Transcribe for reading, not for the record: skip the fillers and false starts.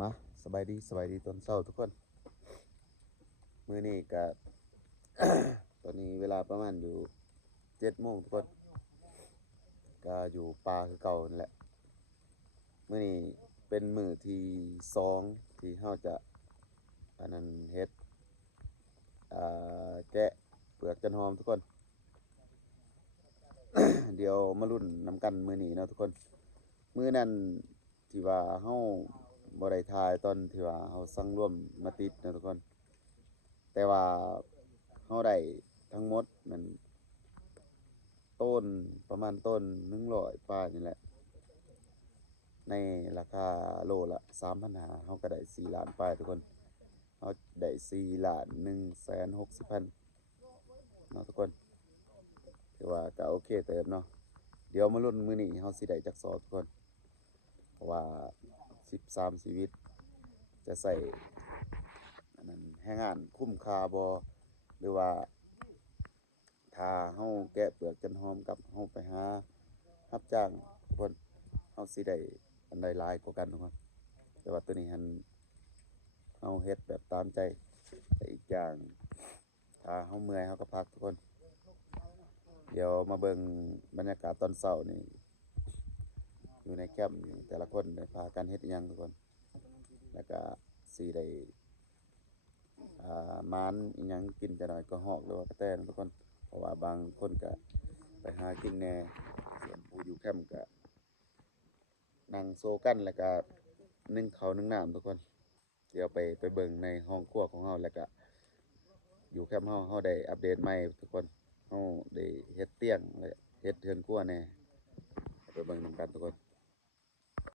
มาสบายดีตอนเช้าทุกคนมื้อนี้ก็ตอนนี้เวลาประมาณอยู่7 โมงทุกคนก็อยู่ป่าคือเก่านั่นแหละมื้อนี้เป็นมื้อที่2ที่เฮาจะอันนั้นเฮ็ดแกะเปลือกจันหอมทุกคน เดี๋ยวมาลุ้นนำกันมื้อนี้เนาะทุกคนมื้อนั้นที่ว่าเฮาบ่ได้ถ่ายตอนที่ว่าเฮาสั่งร่วมมาติดเนาะทุกคนแต่ว่าเฮาได้ทั้งหมดมันต้นประมาณต้น100ปลายนี่แหละในราคาโลละ3,500เฮาก็ได้4ล้านปลายทุกคนเฮาได้4,160,000เนาะทุกคนถือว่าก็โอเคเติบเนาะเดี๋ยวมาลุ้นมื้อนี้เฮาสิได้จักสอบทุกคนเพราะว่า13ชีวิตจะใส่อันนั้นแรงงานคุ้มค่าบ่หรือว่าถ้าเฮาแกะเปลือกจันหอมกับเฮาไปหารับจ้างทุกคนเฮาสิได้อันใดหลายกว่ากันทุกคนแต่ว่าตัวนี้หันเฮาเฮ็ดแบบตามใจแต่อีกอย่างถ้าเฮาเมื่อยเฮาก็พักทุกคนเดี๋ยวมาเบิ่งบรรยากาศตอนเช้านี่อยู่ในแคมป์นี่แต่ละคนได้พากันเฮ็ดอิหยังทุกคนแล้วก็สิได้หมานอิหยังกินจักหน่อยก็ฮอกหรือว่ากระแตนะทุกคนเพราะว่าบางคนก็ไปหากินแหน่ส่วนผู้อยู่แคมป์ก็นั่งโซกันแล้วก็นึ่งข้าวนึ่งน้ำทุกคนเดี๋ยวไปเบิ่งในห้องครัวของเฮาแล้วก็อยู่แคมป์เฮาได้อัปเดตใหม่ทุกคนเฮาได้เฮ็ดเตียงและเฮ็ดเรือนครัวแหน่ไปเบิ่งนำกันทุกคน